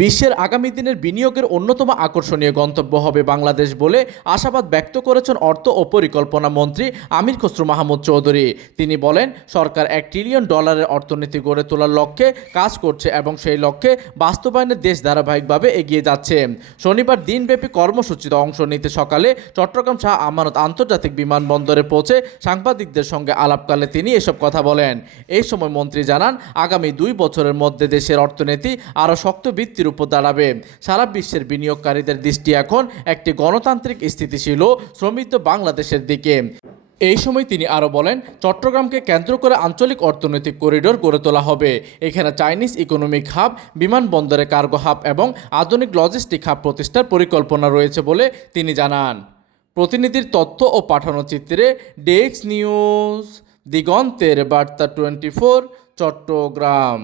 বিশ্বের আগামী দিনের বিনিয়োগের অন্যতম আকর্ষণীয় গন্তব্য হবে বাংলাদেশ বলে আশাবাদ ব্যক্ত করেছেন অর্থ ও পরিকল্পনা মন্ত্রী আমির খসরু মাহমুদ চৌধুরী। তিনি বলেন, সরকার $1 ট্রিলিয়ন অর্থনীতি গড়ে তোলার লক্ষ্যে কাজ করছে এবং সেই লক্ষ্যে বাস্তবায়নে দেশ ধারাবাহিকভাবে এগিয়ে যাচ্ছে। শনিবার দিনব্যাপী কর্মসূচিতে অংশ নিতে সকালে চট্টগ্রাম শাহ আমানত আন্তর্জাতিক বিমানবন্দরে পৌঁছে সাংবাদিকদের সঙ্গে আলাপকালে তিনি এসব কথা বলেন। এই সময় মন্ত্রী জানান, আগামী 2 বছরের মধ্যে দেশের অর্থনীতি আরও শক্ত ভিত্তির উপর দাঁড়াবে। সারা বিশ্বের বিনিয়োগকারীদের দৃষ্টি এখন একটি গণতান্ত্রিক, স্থিতিশীল ও সমৃদ্ধ বাংলাদেশের দিকে। এই সময় তিনি আরও বলেন, চট্টগ্রামকে কেন্দ্র করে আঞ্চলিক অর্থনৈতিক করিডোর গড়ে তোলা হবে। এখানে চাইনিজ ইকোনমিক হাব, বিমানবন্দরে কার্গো হাব এবং আধুনিক লজিস্টিক হাব প্রতিষ্ঠার পরিকল্পনা রয়েছে বলে তিনি জানান। প্রতিনিধির তথ্য ও পাঠানো চিত্রে ডেস্ক নিউজ, দিগন্তের বার্তা 24, চট্টগ্রাম।